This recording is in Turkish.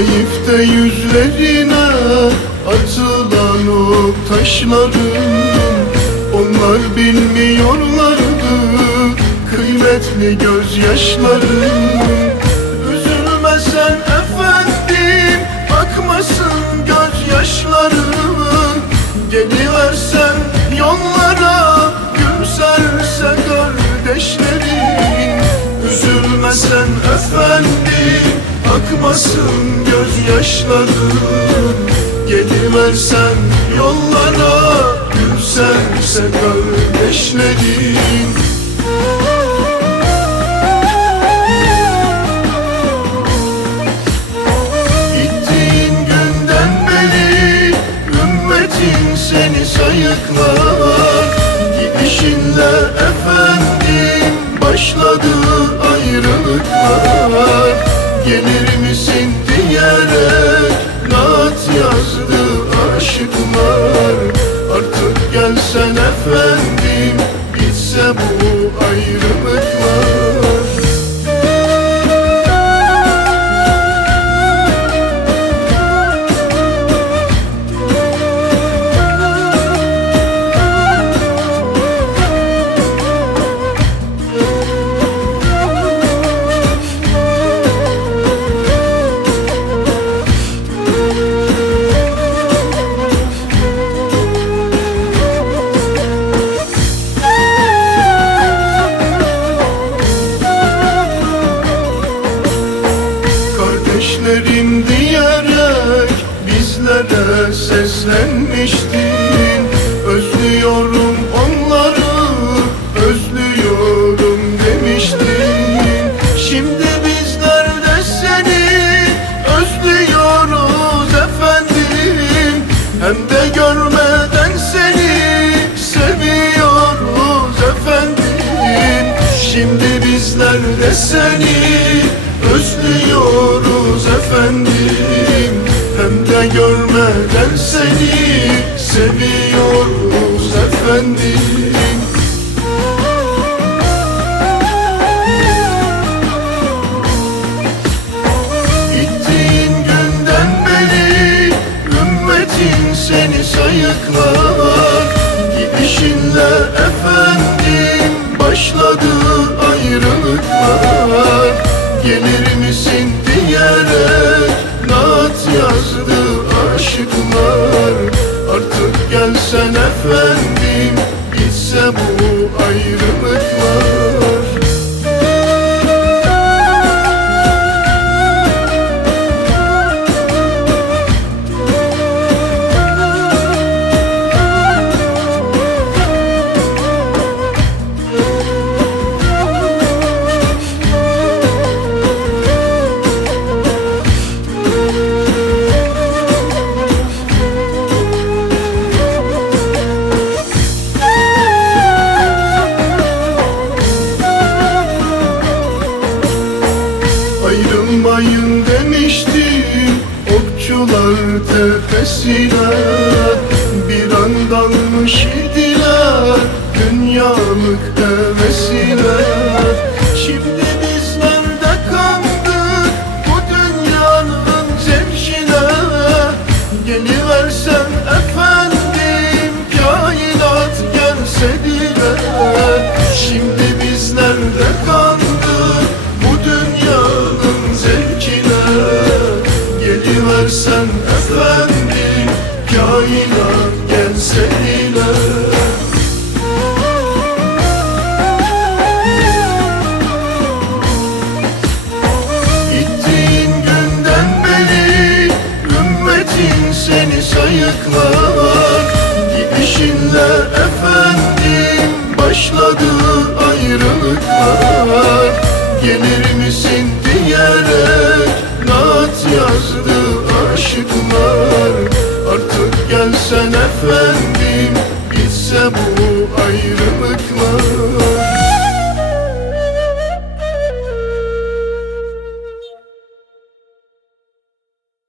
de yüzlerine atılan o taşların Onlar bilmiyorlardı kıymetli gözyaşların Üzülme sen efendim akmasın gözyaşların Geliversen yollara gülserse kardeşlerin. Üzülme sen efendim akmasın gözyaşların Geliversen yollara gülserse kardeşlerin Gittiğin günden beri ümmetin seni sayıklar Gidişinle efendim başladı ayrılıklar Gelir misin diyerek naat yazdı aşıklar Artık gelsen efendim bitse bu ayrılıklar Kardeşlerim diyerek bizlere seslenmiştin. Özlüyorum efendim Hem de görmeden seni seviyoruz efendim. Gittiğin günden beri ümmetin seni sayıklar. Gidişinle efendim başladı ayrılıklar Gelir misin diyerek naat yazdı aşıklar. Artık gelsen efendim tepesine Bir an dalmış idiler dünyalık hevesine efendim kainat gelse dile Gittiğin günden beri ümmetin seni sayıklar Gidişinle efendim başladı ayrılıklar. Gelir misin diyerek yazdı aşıklar Artık gelsen efendim bitse bu ayrılıklar